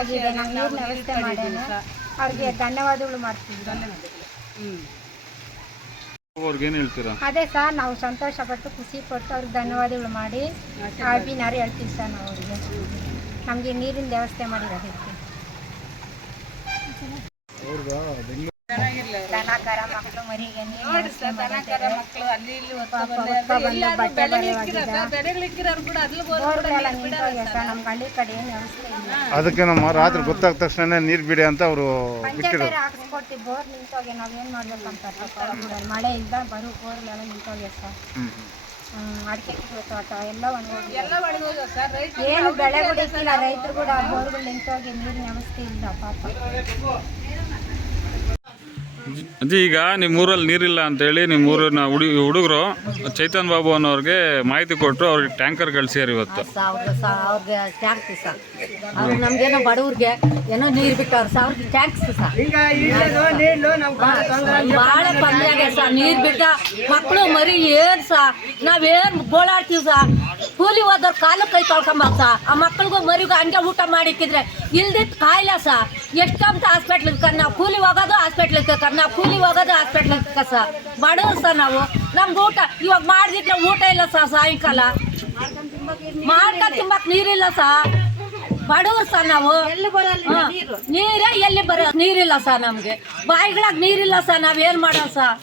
ಆಗಿದೆ, ನಮ್ಗೆ ನೀರಿನ ವ್ಯವಸ್ಥೆ ಮಾಡ್ಯಾನ. ಅವ್ರಿಗೆ ಧನ್ಯವಾದಗಳು ಮಾಡ್ತೀವಿ. ಅದೇ ಸರ್, ನಾವು ಸಂತೋಷಪಟ್ಟು ಖುಷಿಪಟ್ಟು ಅವ್ರಿಗೆ ಧನ್ಯವಾದಗಳು ಮಾಡಿ ಅಭಿನಾರು ಹೇಳ್ತೀವಿ ಸರ್. ನಾವು ಅವ್ರಿಗೆ ನಮಗೆ ನೀರಿನ ವ್ಯವಸ್ಥೆ ಮಾಡಿರೋದಕ್ಕೆ ದನ ಕರ ಮಕ್ಕಳು ಮರಿಗೆ ನಮ್ಮ ಹಳ್ಳಿ ಕಡೆ ಏನು ವ್ಯವಸ್ಥೆ ಇಲ್ಲ. ಅದಕ್ಕೆ ನಮ್ಮ ರಾತ್ರಿ ಗೊತ್ತಾದ ತಕ್ಷಣ ನೀರು ಬಿಡಿ ಅಂತ ಅವರು ಹಾಕಿಸ್ಕೊಡ್ತೀವಿ. ಬೋರ್ ನಿಂತೋಗಿ ನಾವೇನು ಮಾಡ್ಬೇಕಂತ ಮಳೆ ಇಲ್ಲ, ಬರೋ ಬೋರ್ಗಳೆಲ್ಲ ನಿಂತೋಗಿ ಸರ್. ಅಡಿಕೆ ತೋಟ ಎಲ್ಲ ಒಣಗೋಗಿ ಏನು ಬೆಳೆ ಬಿಡಿಸಿಲ್ಲ. ರೈತರು ಕೂಡ ಬೋರ್ಗಳು ನಿಂತೋಗಿ ನೀರಿನ ವ್ಯವಸ್ಥೆ ಇಲ್ಲ ಪಾಪ. ಅಜ್ಜಿ, ಈಗ ನಿಮ್ಮೂರಲ್ಲಿ ನೀರಿಲ್ಲ ಅಂತೇಳಿ ನಿಮ್ಮೂರಿನ ಹುಡುಗರು ಚೈತನ್ ಬಾಬು ಅನ್ನೋರಿಗೆ ಮಾಹಿತಿ ಕೊಟ್ಟರು. ಅವ್ರಿಗೆ ಟ್ಯಾಂಕರ್ ಕಳಿಸ್ಯಾರ ಇವತ್ತು. ಅವ್ರಿಗೆ ಟ್ಯಾಂಕ್ಸ್ ಸರ್. ಅವ್ರು ನಮ್ಗೇನೋ ಬಡವ್ರಿಗೆ ಏನೋ ನೀರು ಬಿಟ್ಟವ್ರು ಸರ್. ಅವ್ರಿಗೆ ಟ್ಯಾಂಕ್ಸ್ ಸರ್. ಭಾಳ ತೊಂದರೆ ಆಗ್ಯದ ಸರ್. ನೀರು ಬಿಟ್ಟ ಮಕ್ಕಳು ಮರಿ ಏನು ಸರ್, ನಾವೇನು ಗೋಳಾಡ್ತೀವಿ ಸರ್. ಕೂಲಿ ಹೋದವ್ರು ಕಾಲು ಕೈ ತೊಳ್ಕೊಂಬಾರ ಸರ್. ಆ ಮಕ್ಕಳಿಗೂ ಮರಿಗೂ ಹಂಗೆ ಊಟ ಮಾಡಿಕ್ಕಿದ್ರೆ ಇಲ್ದಿತ್ತು ಕಾಯಿಲೆ ಸರ್. ಎಷ್ಟಂತ ಹಾಸ್ಪಿಟ್ಲಿಗೆ ನಾವು ಕೂಲಿ ಹೋಗೋದು ಹಾಸ್ಪಿಟ್ಲಿಗೆ ನಾವು ಕೂಲಿ ಹೋಗೋದು ಹಾಸ್ಪಿಟ್ಲಿಗೆ ಸರ್. ಬಡವ್ರು ಸರ್ ನಾವು. ನಮ್ಗೆ ಊಟ ಇವಾಗ ಮಾಡಿದ್ರೆ ಊಟ ಇಲ್ಲ ಸರ್. ಸಾಯಂಕಾಲ ಮಾಡ್ಕೊಂಡು ತಿಂಬಕ್ಕೆ ನೀರಿಲ್ಲ ಸರ್. ಬಡವ್ರು ಸರ್ ನಾವು. ನೀರೇ ಎಲ್ಲಿ ಬರೋ ನೀರಿಲ್ಲ ಸರ್. ನಮಗೆ ಬಾಯಿಗಳಾಗ ನೀರಿಲ್ಲ ಸರ್. ನಾವೇನು ಮಾಡೋ ಸರ್.